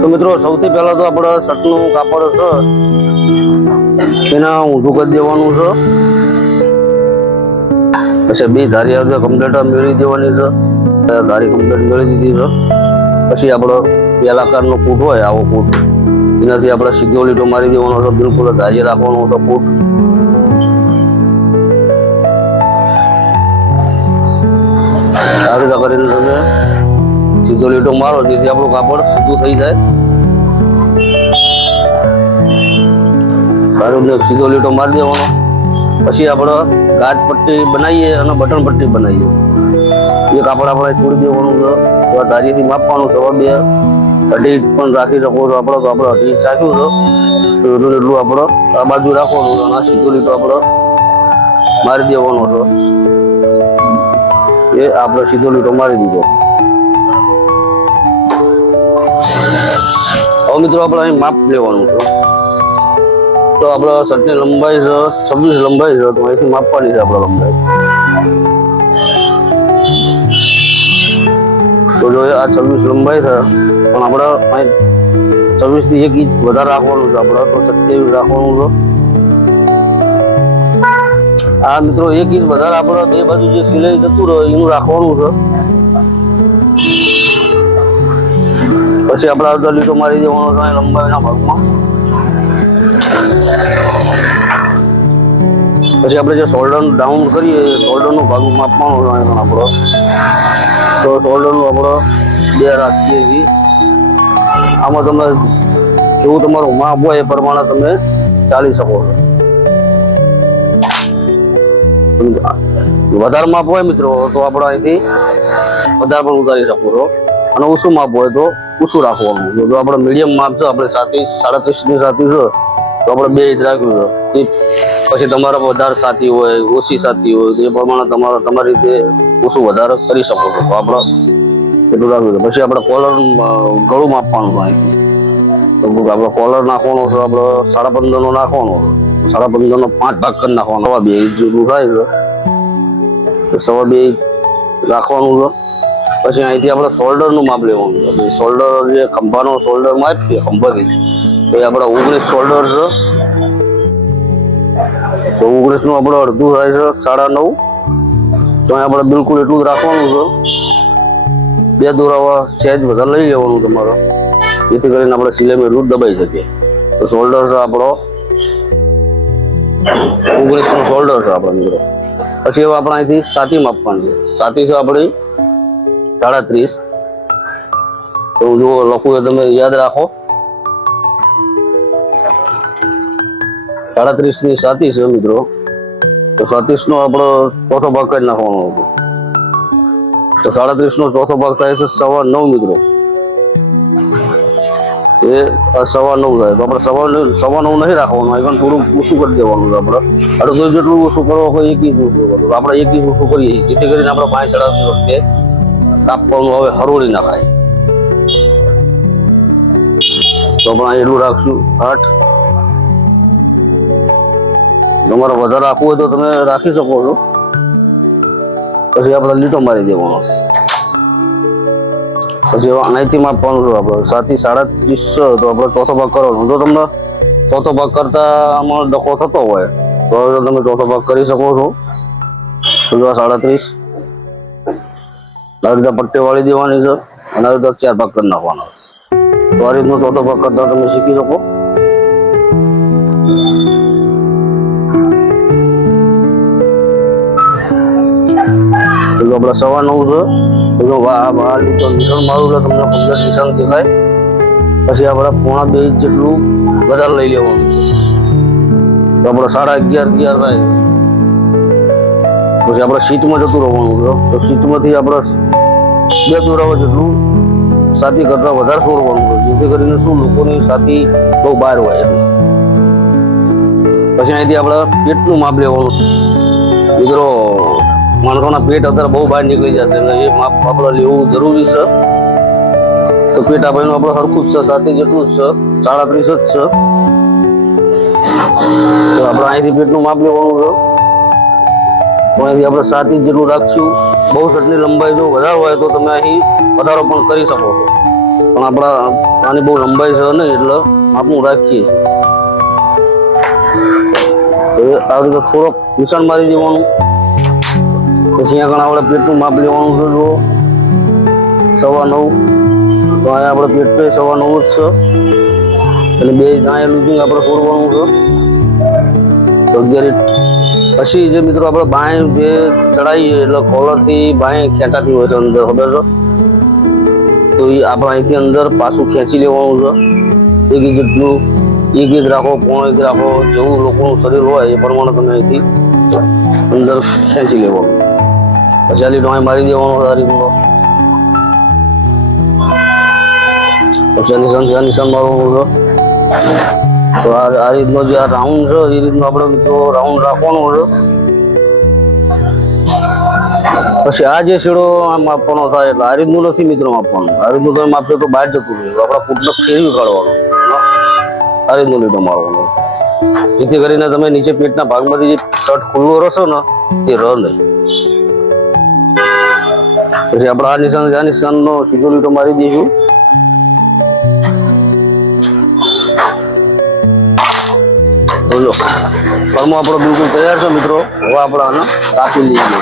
તો મિત્રો સૌથી પહેલા તો આપણે શર્ટનું કાપડ છે એને ઊંધું કરી દેવાનું છે. પછી બે ધારી આવે કમ્પ્લીટ મેળવી દેવાની છે. ધારી કમ્પ્લીટ મેળવી દીધી છે. પછી આપણો પેલાકારનો ફૂટ હોય આવો ફૂટ એનાથી આપણે સીધો લીટો મારી દેવાનો છે. બિલકુલ ધારી રાખવાનો છે ફૂટ. આ રીતે કરીને તમે સીધો લીટો મારો જેથી આપણું કાપડ સીધું થઈ જાય. સીધો લીટો મારી દેવાનો. પછી આપણે ગાજ પટ્ટી બનાવીએ અને બટન પટ્ટી બનાવીએ. એ કાપડ આપણે છોડી દેવાનું છે. તો ધારીથી માપવાનું છે. બે અઢી પણ રાખી શકો છો આપણે. તો આપણે અઢી રાખ્યું છે તો એટલું એટલું આપણે આ બાજુ રાખવાનું છે અને આ સીધો લીટો આપણે મારી દેવાનો છે. એ આપણે સીધો લીટો મારી દીધો. હવે મિત્રો આપણે અહીં માપ લેવાનું છે. તો આપણે શર્ટની લંબાઈ છે 26 લંબાઈ છે. તો અહીંથી માપવાની છે આપણે લંબાઈ. તો જો આ 26 લંબાઈ છે પણ આપણે અહીં 26 થી 1 ઇંચ વધારે રાખવાનું છે આપણે. તો 27 રાખવાનું છે. આ મિત્રો 1 ઇંચ વધારે આપણે બે બાજુ જે સિલાઈ જતું રહે એનું રાખવાનું છે. પછી આપણે અડધો લીટો મારી દેવાનો છે લંબાઈના ભાગમાં. પછી આપણે જે શોલ્ડર ડાઉન કરીએ શોલ્ડરનો ભાગ માપવાનો છે આપણો. તો શોલ્ડરનું આપણે 2 રાખીએ છીએ. આમાં તમે જેવું તમારું માપ હોય એ પ્રમાણે તમે ચાલી શકો છો. વધારે માપ હોય મિત્રો તો આપણે અહીંથી વધારે પણ ઉતારી શકો છો. અને ઓછું માપ હોય તો ઓછું રાખવાનું. જો આપણે મીડિયમ માપ છે આપણે 37 ની સાથી છે તો આપણે 2 ઇંચ રાખ્યું છે. પછી તમારા વધારે સાથી હોય ઓછી સાથી હોય તો એ પ્રમાણે તમારી રીતે ઓછું વધારે કરી શકો છો. તો આપણે એટલું રાખ્યું છે. પછી આપણે કોલર ગળું માપવાનું છે અહીંથી. તો આપણે કોલર નાખવાનો છે આપણે 15.5 નો નાખવાનો. 15.5 નો 5 ભાગ કરી નાખવાનો. 2 ઇંચ જેટલું થાય છે તો 2.5 ઇંચ રાખવાનું છે. પછી અહીંથી આપણે શોલ્ડરનું માપ લેવાનું છે. શોલ્ડર જે ખંભાનો શોલ્ડર માપ છે ખંભાથી તો એ આપણે 19 શોલ્ડર છે. તો 19 નું આપણે અડધું થાય છે 9.5. તો અહીં આપણે બિલકુલ એટલું જ રાખવાનું છે. 2 દોરાવા સહેજ વધારે લઈ લેવાનું તમારે જેથી કરીને આપણે સિલાઈમાં રૂટ દબાઈ શકીએ. તો શોલ્ડર છે આપણો 19 નો શોલ્ડર છે આપણા મિત્રો. પછી હવે આપણે અહીંથી સાતી માપવાની છે. સાતી છે આપણી 37. તો જો લખું એ તમે યાદ રાખો. 37 ની સાતી છે મિત્રો. તો 37 નો આપણો ચોથો ભાગ કરી નાખવાનો હતો. તો 37 નો ચોથો ભાગ થાય છે 9.25 મિત્રો. એ 9.25 થાય તો આપણે 9.25 નહીં રાખવાનું. અહીં થોડું ઓછું કરી દેવાનું છે આપણે. અડધો જેટલું ઓછું કરો કોઈ 1 ઇંચ ઓછું કરો તો આપણે 1 ઇંચ ઓછું કરીએ જેથી કરીને આપણે 5 ચડાવતી વખતે કાપવાનું હવે હરોળી ના ખાય. તો આપણે એટલું રાખશું 8. તમારે વધારે રાખવું હોય તો તમે રાખી શકો છો. પછી આપણે લીટો મારી દેવાનો. પછી અહીંથી માપવાનું છે આપણે 7 થી 37 તો આપણે ચોથો ભાગ કરવાનો. જો તમને ચોથો ભાગ કરતા આમાં ડખો થતો હોય તો તમે ચોથો ભાગ કરી શકો છો. તો જો 37 આ રીતે પટ્ટી વાળી દેવાની છે અને આ રીતે 4 ભાગ કરી નાખવાના. તો આ રીતનો ચોથો ભાગ કરતા તમે શીખી શકો. તો આપણે 9.25 છે. તો આ લીટો નિશાન મારું એટલે તમને કમ્પ્લીટ નિશાન દેખાય. પછી આપણે 1.5 ઇંચ જેટલું વધારે લઈ લેવાનું. તો આપણે 11.5 થાય. પછી આપણે સીટમાં જતું રહેવાનું છે. તો સીટમાંથી આપણે 2 દોરાવા જેટલું સાથી કરતા વધારે છોડવાનું છે જેથી કરીને શું લોકોની સાથી બહુ બહાર હોય એટલે. પછી અહીંથી આપણે પેટનું માપ લેવાનું. મિત્રો માણસોના પેટ અત્યારે બહુ બહાર નીકળી જશે એટલે એ માપ આપણે લેવું જરૂરી છે. તો પેટ આપણને આપણે સરખું જ છે 7 જેટલું જ છે 37 જ છે. તો આપણે અહીંથી પેટનું માપ લેવાનું છે. તો અહીંથી આપણે 7 ઇંચ જેટલું રાખશું. બહુ શર્ટની લંબાઈ જો વધારે હોય તો તમે અહીં વધારો પણ કરી શકો છો. પણ આપણા આની બહુ લંબાઈ છે નહીં એટલે માપનું રાખીએ છીએ. આ રીતે થોડોક નિશાન મારી દેવાનું. પછી અહીંયા આગળ આપણે પેટનું માપ લેવાનું છે. જો 9.25, તો અહીંયા આપણે પેટ તો 9.25 જ છે એટલે 2 ઇંચ અહીંયા લૂઝિંગ આપણે છોડવાનું છે. તો 11 ઇંચ. પછી જે મિત્રો આપણે બાંય જે ચડાવીએ એટલે કોલરથી બાંય ખેંચાતી હોય છે અંદર, ખબર છે? તો એ આપણે અહીંથી અંદર પાછું ખેંચી લેવાનું છે. 1 ઇંચ જેટલું, 1 ઇંચ રાખો, 1.5 ઇંચ રાખો, જેવું લોકોનું શરીર હોય એ પ્રમાણે તમે અહીંથી અંદર ખેંચી લેવાનું. પછી આ લીટો અહીં મારી દેવાનો આ રીતનો. પછી આ નિશાન મારવાનું છે. તો આ રીતનો જે આ રાઉન્ડ છે એ રીતનો આપણે મિત્રો રાઉન્ડ રાખવાનો છે. પછી આ જે શેડો માપવાનો થાય એટલે આ રીતનું નથી મિત્રો માપવાનું. આ રીતનું તમે માપશો તો બહાર જતું રહે. આપણા ફૂટને ફેરવી કાઢવાનો. આ રીતનો લીટો મારવાનો, જેથી કરીને તમે નીચે પેટના ભાગમાંથી જે શર્ટ ખુલ્લો રહેશો ને એ રહ નહીં. પછી આપણે આ નિશાનનો સીધો લીટો મારી દઈશું. જો કર્મો આપણો બિલકુલ તૈયાર છે મિત્રો. હવે આપણે આને કાપી લઈએ.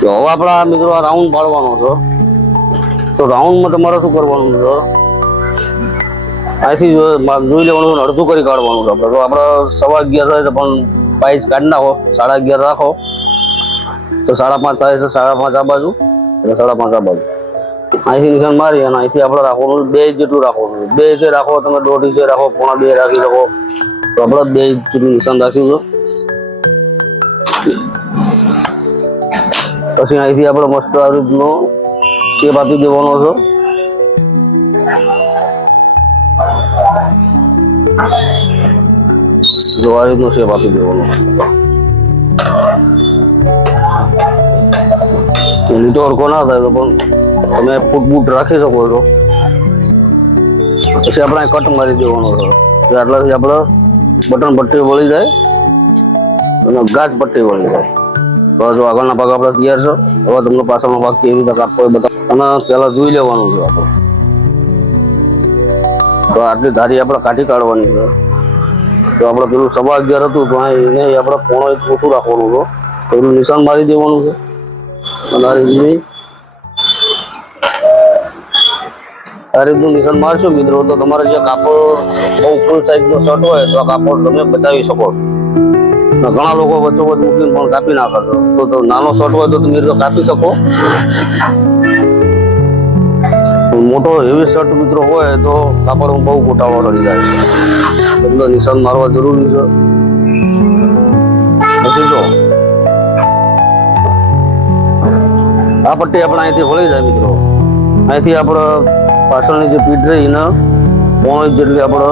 તો હવે આપણા મિત્રો આ રાઉન્ડ પાડવાનો છે. તો રાઉન્ડમાં તમારે શું કરવાનું છે? અહીંથી જોઈ લેવાનું, અડધું કરી કાઢવાનું છે આપણે. તો આપણે 11:15 થાય તો પણ 22 કાઢી નાખો, 11:30 રાખો તો 5:30 થાય છે. 5:30 આ બાજુ એટલે 5:30 આ બાજુ. અહીંથી નિશાન મારી અને અહીંથી આપણે રાખવાનું 2 ઇંચ જેટલું રાખવાનું. 2 ઇંચે રાખો, તમે 1.5 ઇંચે રાખો, 1.5 રાખી શકો. તો આપણે 2 ઇંચ જેટલું નિશાન રાખ્યું છે. પછી અહીંથી આપણે મસ્ત આ રીતનો શેપ આપી દેવાનો છે. જો આ રીતનો શેપ આપી દેવાનો. લીટો હરકો ના થાય તો પણ તમે ફૂટ રાખી શકો છો. પછી આપણે કટ મારી દેવાનો છે. આટલાથી આપણે બટન પટ્ટી વળી જાય અને ગાજ પટ્ટી વળી જાય. તો જો આગળના ભાગ આપણે તૈયાર છે. હવે તમને પાછળનો ભાગ કેવી રીતે કાપવો એ બતાવો. અને પહેલા જોઈ લેવાનું છે આપણે. તો આટલી ધારી આપણે કાઢી કાઢવાની છે. તો આપણે પેલું 11:15 હતું તો એને આપણે 1.5 ઇંચ ઓછું રાખવાનું છે. પેલું નિશાન મારી દેવાનું છે. અને આ રીતનું નિશાન મારશો મિત્રો તો તમારે જે કાપડ બહુ ફૂલ સાઈઝનો શર્ટ હોય તો આ કાપડ તમે બચાવી શકો છો. ઘણા લોકો વચ્ચોવચ મૂકીને પણ કાપી નાખે છે. તો નાનો શર્ટ હોય તો તમે કાપી શકો. મોટો હેવી શર્ટ મિત્રો હોય તો કાપડમાં બહુ ગોટાળો ચડી જાય છે. એટલે નિશાન મારવા જરૂરી છે. પછી જો આ પટ્ટી આપણે અહીંથી વળી જાય મિત્રો. અહીંથી આપણે પાછળની જે પીઠ રહી એને 1.5 ઇંચ જેટલી આપણે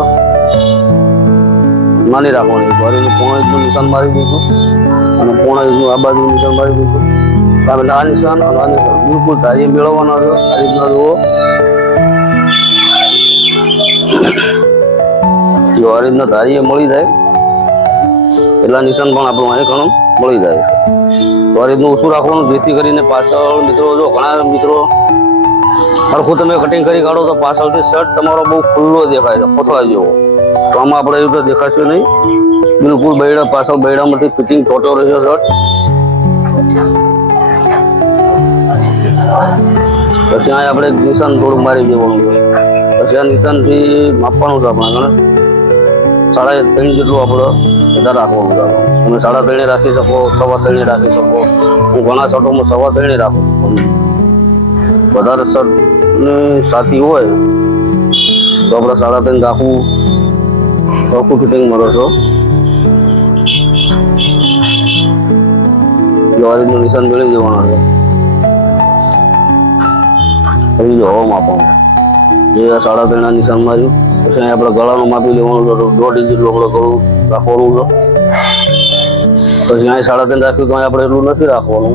નાની રાખવાની. તો 1.5 ઇંચનું નિશાન મારી દઈશું અને 1.5 ઇંચનું આ બાજુ નિશાન મારી દઈશું. આપણે આ નિશાન અને આ નિશાન બિલકુલ ધારીએ મેળવવાના છે. આ રીતના જુઓ. જો આ રીતના ધારીએ મળી જાય એટલા નિશાન પણ આપણું અહીં ઘણું મળી જાય. તો આ રીતનું ઓછું રાખવાનું, જેથી કરીને પાછળ મિત્રો જો ઘણા મિત્રો સરખું તમે કટિંગ કરી કાઢો તો પાછળથી શર્ટ તમારો બહુ ખુલ્લો દેખાય છે, કોથળા જેવો. તો આમાં આપણે એવું તો દેખાશે નહીં. બિલકુલ પાછળ બૈડામાંથી ફિટિંગ ચોટો રહેશે શર્ટ. પછી અહીં આપણે નિશાન થોડું મારી દેવાનું છે. પછી આ નિશાનથી માપવાનું છે આપણે ઘણા 3.5 જેટલું આપણે વધારે રાખવાનું છે. તમે 3.5 રાખી શકો, 3.25 રાખી શકો. હું ઘણા શર્ટોમાં 3.25 રાખું. વધારે શર્ટની સાથી હોય તો આપણે 3.5 રાખવું. સરખું ફિટિંગ મળે છે. આ રીતનું નિશાન મેળવી દેવાના છે. પછી જો હવે માપવાનું જે 3.5 નિશાન માર્યું. પછી અહીં આપણે ગળાનું માપી લેવાનું છે. 1.5 ઇંચ જેટલું આપણે ગળું રાખવાનું છે. પછી અહીં 3.5 રાખ્યું તો અહીં આપણે એટલું નથી રાખવાનું.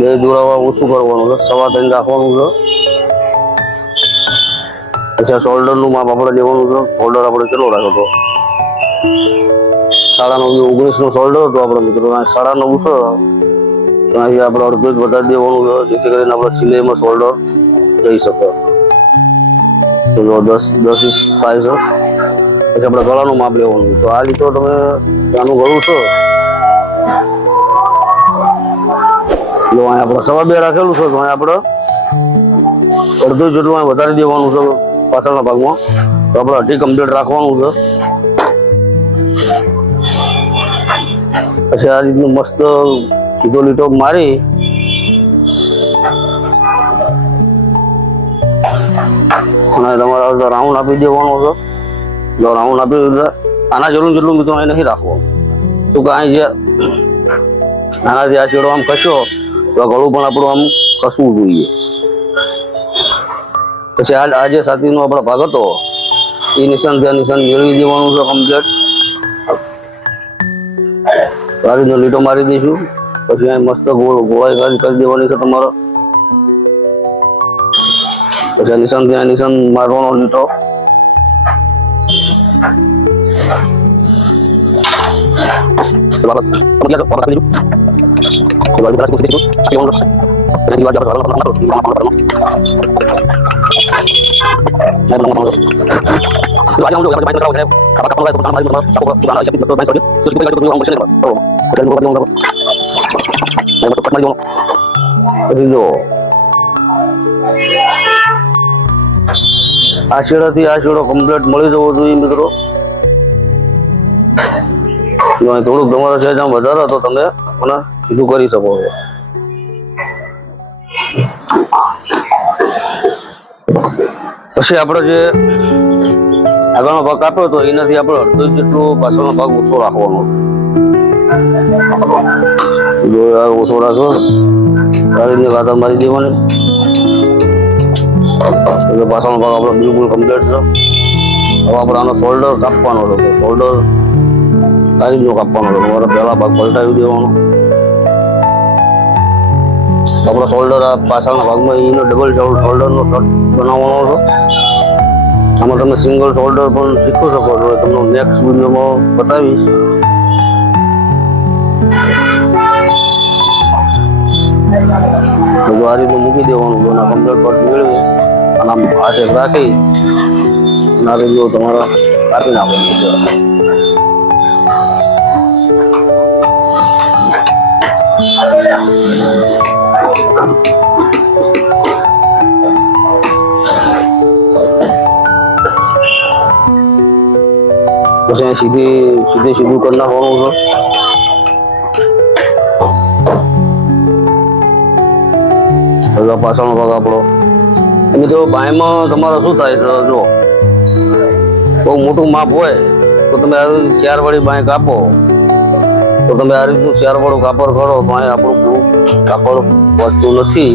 2 દોરાવા ઓછું કરવાનું છે. 3.25 રાખવાનું છે. પછી આ શોલ્ડરનું માપ આપણે લેવાનું છે. શોલ્ડર આપણે કેટલો રાખ્યો હતો? 9.5 19 નો શોલ્ડર હતો આપણે મિત્રો. 9.5 છે તો અહીં આપણે અડધો જ વધારી દેવાનું છે, જેથી કરીને આપણે સિલાઈમાં શોલ્ડર જઈ શકે. તો જો 10 ઇંચ થાય છે. પછી આપણે ગળાનું માપ લેવાનું. તો આ લીધો તમે આનું ગળું છે જો અહીં આપણે 2.5 રાખેલું છે, તો અહીં આપણે અડધો જેટલું અહીં વધારી દેવાનું છે પાછળના ભાગમાં. તો આપણે 2.5 કમ્પ્લીટ રાખવાનું છે. પછી આ રીતનું મસ્ત સીધો લીટો મારી અને તમારે રાઉન્ડ આપી દેવાનો છે. જો રાઉન્ડ આપી દીધા, આના જેટલું મિત્રો અહીં નથી રાખવાનું. તો કે અહીં જે આનાથી આ છેડો આમ કશો તો ગળું પણ આપણું આમ કસવું જોઈએ. પછી આ જે છાતીનો આપણો ભાગ હતો એ નિશાન મેળવી દેવાનું છે કમ્પ્લીટ. આ રીતનો લીટો મારી દઈશું. પછી અહીં મસ્ત ગોળાઈ કરી દેવાની છે તમારે. પછી આ નિશાન મારવાનો લીટો. પછી જો આ છેડાથી આ છેડો કમ્પ્લીટ મળી જવો જોઈએ મિત્રો. જો થોડુંક તમારો છે આમ વધારે તો તમે મને સીધું કરી શકો છો. પછી આપણે જે આગળનો ભાગ આપ્યો હતો એનાથી આપણે અડધો જેટલો પાછળનો ભાગ ઓછો રાખવાનો. જો આ ઓછો રાખો આ રીતની કાતર મારી દેવાની. એટલે પાછળનો ભાગ આપણો બિલકુલ કમ્પ્લીટ છે. હવે આપણે આનો શોલ્ડર કાપવાનો હતો. શોલ્ડર આ રીતનો કાપવાનો હતો. તમારે પહેલા ભાગ પલટાવી દેવાનો. આપણો શોલ્ડર આ પાછળના ભાગમાં એનો ડબલ શોલ્ડરનો શર્ટ બનાવવાનો હતો. આમાં તમે સિંગલ શોલ્ડર પણ શીખી શકો છો. તમને નેક્સ્ટ વિડીયોમાં બતાવીશ. તો આ રીતનું મૂકી દેવાનું. કમ્પ્લીટ કટ મેળવી અને આમ હાથે રાખી અને આ રીતનું તમારે કાપી નાખવાનું. પછી સીધું કરી નાખવાનું છે. હવે પાછળનો ભાગ આપણો મિત્રો બાયમાં તમારે શું થાય છે? જો બહુ મોટું માપ હોય તો તમે આ રીતે 4 વાળી બાય કાપો તો તમે આ રીતનું 4 વાળું કાપડ કરો તો અહીં આપણું પૂરું કાપડ વધતું નથી.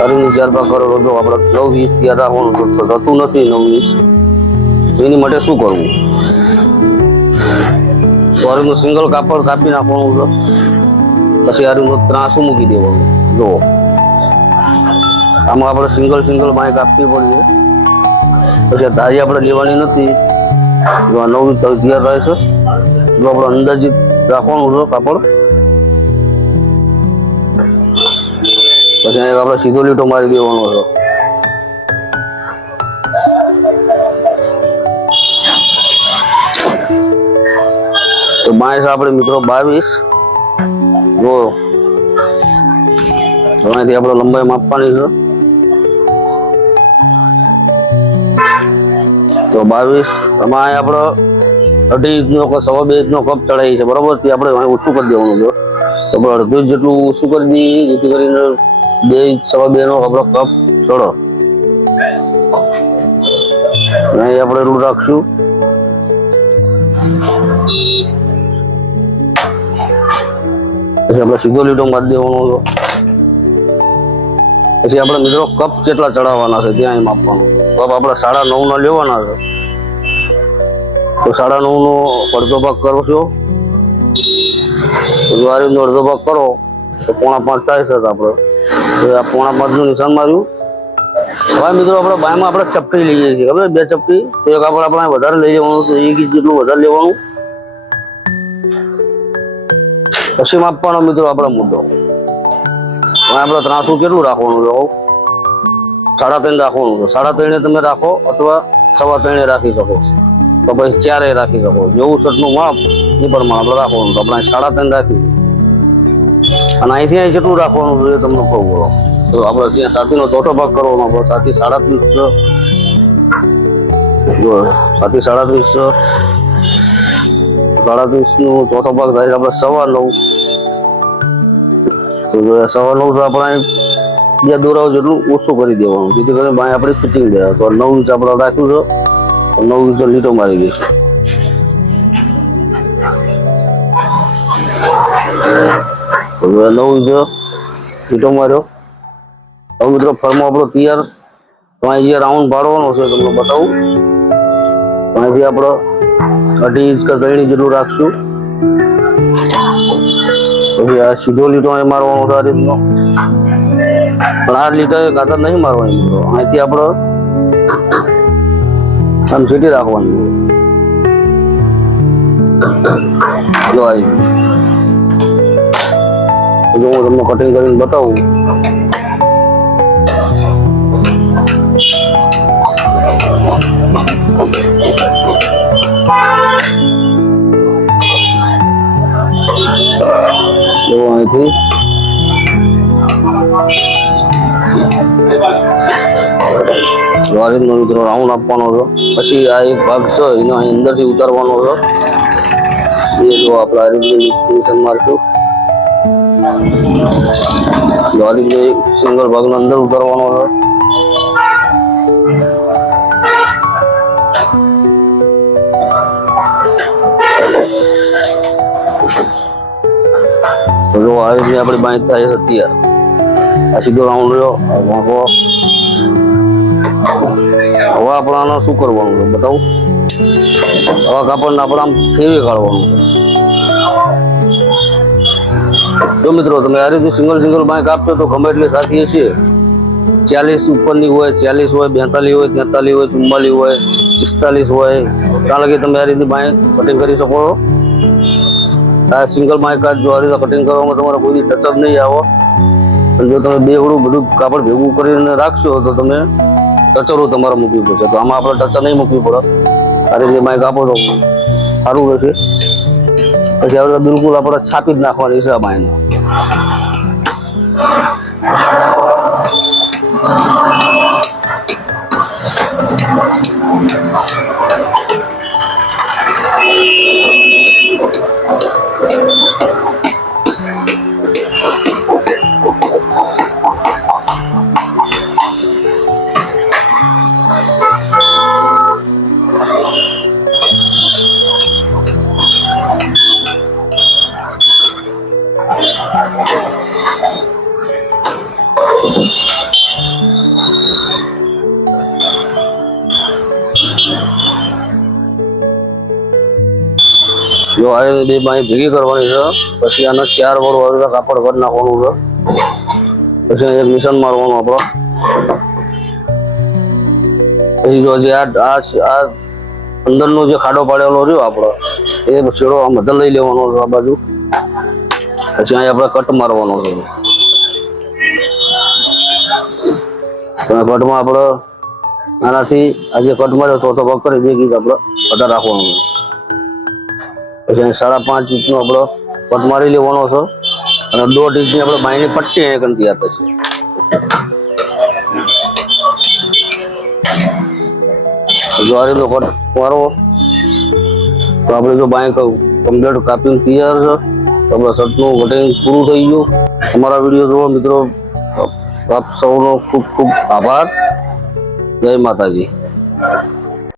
આ રીતનું 4 ભાગ કરો તો જો આપણે 9 ઇંચ તૈયાર રાખવાનું થતું નથી. 9 ઇંચ એની માટે શું કરવું? તો આ રીતનું સિંગલ કાપડ કાપી નાખવાનું છે. પછી આ રીતનું ત્રાસું મૂકી દેવાનું. જો આમાં આપણે સિંગલ બાય કાપવી પડીએ. પછી ધારી આપણે લેવાની નથી. જો આ 9 ઇંચ તૈયાર રહે છે. જો આપણે અંદાજિત રાખવાનું છે કાપડ. પછી આપણે સીધો લીટો મારી દેવાનો છે. તો બાય છે આપણે મિત્રો 22. જો અહીંથી આપણે લંબાઈ માપવાની છે. તો 22 એમાં આપણે 2.5 ઇંચનો કે 2.5 ઇંચનો કપ ચડાવી છે બરાબર. તે આપણે ઓછું કરી દેવાનું છે. તો આપણે અડધું જેટલું ઓછું કરી દઈએ જેથી કરીને 2 ઇંચ 2.5 નો આપણો કપ ચડો. અહીં આપણે રૂલ રાખશું. પછી આપણે સીધો લીટો મારી દેવાનો છે. પછી આપણે મિત્રો કપ કેટલા ચડાવવાના છે ત્યાં માપવાનું. કપ આપણે 9.5 ના લેવાના છે. તો 9.5 નો અડધો ભાગ કરો છો. તો આ રીતનો અડધો ભાગ કરો તો 4.5 થાય છે. આપણે તો આ 4.5 નું નિશાન માર્યું. હવે મિત્રો આપણે બાયમાં આપણે ચપટી લઈએ છીએ, ખબર 2 ચપટી, તો એક આપણે વધારે લઈ લેવાનું, તો 1 ઇંચ જેટલું વધારે લેવાનું, પછી માપવાનો મિત્રો આપણે મુદ્દો. હવે આપણે ત્રાસું કેટલું રાખવાનું છે? 3.5 રાખવાનું છે. 3.5 તમે રાખો અથવા 3.25 રાખી શકો, તો પછી 4 રાખી શકો, જેવું શર્ટનું માપ એ પ્રમાણે આપણે રાખવાનું. તો આપણે 3.5 રાખ્યું, અને અહીંથી અહીં જેટલું રાખવાનું છે એ તમને કહું. બોલો, તો આપણે ત્યાં છાતીનો ચોથો ભાગ કરવાનો, છાતી 37 છે, જો છાતી 37 છે, 37 નો ચોથો ભાગ થાય આપણે 9.25. તો જો 9.25 છે, આપણે 2 દોરાઓ જેટલું ઓછું કરી દેવાનું, જેથી કરીને બાય આપણી ફિટિંગ જાય. તો 9 ઇંચ આપણે રાખ્યું છે, 9 ઇંચ લીટો મારી દઈશું. તો 9 ઇંચ લીટો માર્યો. હવે મિત્રો ફર્મો આપણો તૈયાર. તો અહીં જે રાઉન્ડ પાડવાનો છે તમને બતાવું. અહીંથી આપણે 2.5 ઇંચ કે 3 ઇંચ જેટલું રાખશું. પછી આ સીધો લીટો અહીં મારવાનો છે આ રીતનો, પણ આ લીટો કાતર નહીં મારવાની મિત્રો. અહીંથી આપણે આમ સીટી રાખવાની. જો આવી જો હું તમને કટિંગ કરીને બતાવું. જો અહીંથી મિત્રો રાઉન્ડ આપવાનો છે. પછી આ એક ભાગ છે એનો અંદરથી ઉતારવાનો છે. એ જો આપણે આ રીતે ફિનિશિંગ મારશું. આ રીતે સિંગલ ભાગનો અંદર ઉતારવાનો છે. તો જો આ રીતે આપણી બાંધ થાય છે તૈયાર. આ સીધો રાઉન્ડ રહ્યો. હવે આપણે આને શું કરવાનું છે બતાવું. હવે કાપડને આપણે આમ ફેરવી કાઢવાનું. જો મિત્રો તમે આ રીતે સિંગલ બાંધ કાપશો તો ગમે એટલી સાથી હશે, 40 ઉપરની હોય, 40 હોય, 42 હોય, 43 હોય, 44 હોય, 45 હોય, ત્યાં લગી તમે આ રીતે બાંધ કટિંગ કરી શકો છો. આ સિંગલ બાંધ કાઢ જો આ રીતે કટિંગ કરવામાં તમારે કોઈ ટચઅપ નહીં આવે. પણ જો તમે બેવડું બધું કાપડ ભેગું કરીને રાખશો તો તમે ટચરો તમારે મૂકવી પડશે. તો આમાં આપણે ટચર નહીં મૂકવી પડે. આ રીતે બાંધ કાપો તો સારું રહેશે. પછી આપણે બિલકુલ આપણે છાપી જ નાખવાની છે આ બાંધને. જો આ રીતે બે બાંય ભેગી કરવાની છે. પછી આને 4 વળ વાળું કાપડ કરી નાખવાનું છે. પછી એક નિશાન મારવાનું આપણો. પછી જો જે આ અંદરનો જે ખાડો પાડેલો રહ્યો આપણો એ છેડો આમ બધા લઈ લેવાનો છે આ બાજુ. પછી અહીં આપણે કટ મારવાનો છે. કટમાં આપણે આનાથી આ જે કટ માર્યો ચોથો ભાગ કરી 2 ઇંચ આપણે વધારે રાખવાનું છે. પછી 5.5 ઇંચનો આપણે કટ મારી લેવાનો છે. અને 1.5 ઇંચની આપણે બાંયની પટ્ટી અહીંયા તૈયાર થશે. જો આ રીતનો કટ મારો તો આપણે જો બાંય કમ્પ્લીટ કાપીને તૈયાર છે. તો આપણે શર્ટનું કટિંગ પૂરું થઈ ગયું. અમારા વિડીયો જોવો મિત્રો. આપ સૌનો ખૂબ ખૂબ આભાર. જય માતાજી.